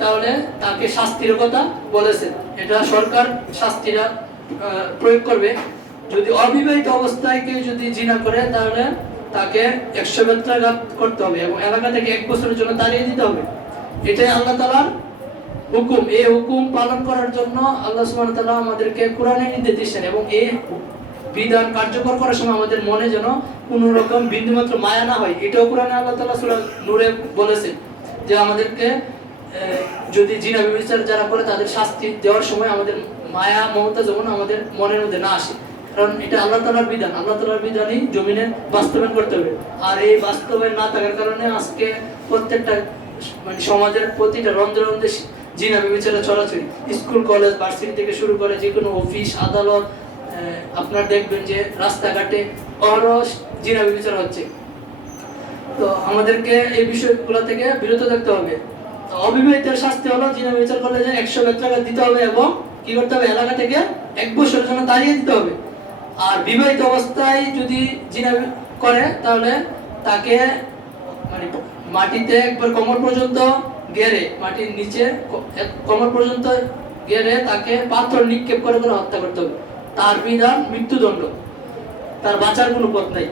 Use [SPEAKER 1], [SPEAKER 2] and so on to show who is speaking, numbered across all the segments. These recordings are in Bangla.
[SPEAKER 1] তাহলে তাকে শাস্তির কথা বলেছে। এটা সরকার শাস্তিরা আহ, প্রয়োগ করবে। যদি অবিবাহিত অবস্থায় কেউ যদি জিনা করে তাহলে তাকে একশো বেত্রাঘাত করতে হবে এবং এলাকা থেকে এক বছরের জন্য তাড়িয়ে দিতে হবে। এটাই আল্লাহ তালার হুকুম। এই হুকুম পালন করার জন্য আল্লাহ ওয়া তাআলা আমাদেরকে কোরআনে নির্দেশ দিচ্ছেন এবং এই বিধান কার্যকর করার সময় আমাদের মনে যেন কোনো রকম বিন্দুমাত্র মায়া না হয়। এটাও কোরআনে আল্লাহ তাআলা সূরা নূরে বলেছেন যে আমাদেরকে যদি জিনা ব্যবচার যারা করে, তাদের শাস্তি দেওয়ার সময় আমাদের মায়া, মমতা যেমন আমাদের মনের মধ্যে না আসে। কারণ এটা আল্লাহ তালার বিধান। আল্লাহ তালার বিধানই জমিনে বাস্তবায়ন করতে হবে। আর এই বাস্তবায়ন না থাকার কারণে আজকে প্রত্যেকটা মানে সমাজের প্রতিটা রন্ধ্রে রন্ধ্রে জিনা বিবেচনা চলাচল স্কুল, কলেজ ভার্সিটি থেকে শুরু করে যে কোনো অফিস আদালত আপনার দেখবেন যে রাস্তাঘাটে অহরহ জিনা বিবেচনা হচ্ছে। তো আমাদেরকে এই বিষয়গুলো থেকে বিরত থাকতে হবে। অবিবাহিতের শাস্তি হলো জিনা বিচার করলে যে একশো টাকা দিতে হবে এবং কি করতে হবে? এলাকা থেকে এক বছরের জন্য দিতে হবে। আর বিবাহিত অবস্থায় যদি জিনা করে, তাহলে তাকে মানে মাটিতে একবার কোমর পর্যন্ত গেড়ে, মাটির নিচে কোমর পর্যন্ত গেড়ে তাকে পাথর নিক্ষেপ করে করে হত্যা করতে হবে। তার বিধান মৃত্যুদণ্ড। তার বাঁচার কোনো পথ নাই।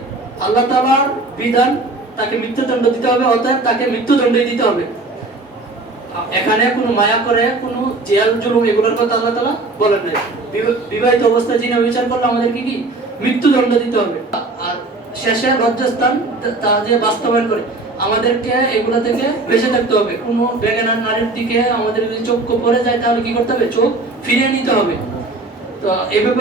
[SPEAKER 1] আল্লাহ তাআলার বিধান তাকে মৃত্যুদণ্ড দিতে হবে, অতএব তাকে মৃত্যুদণ্ডই দিতে হবে। এখানে কোনো মায়া করে, কোনো জেল, জুলুম এগুলোর কথা আল্লাহ তাআলা বলেন নাই। বিবাহিত অবস্থায় জিনা বিচার করলে আমাদেরকে কি মৃত্যুদণ্ড দিতে হবে। আর শেষে লজ্জাস্থান তা- যে বাস্তবায়ন করে, আমাদেরকে এগুলো থেকে বেঁচে থাকতে হবে। কোনো বেগানার নারীর দিকে আমাদের যদি চোখ পড়ে যায়, তাহলে কি করতে হবে? চোখ ফিরিয়ে নিতে হবে। তো এ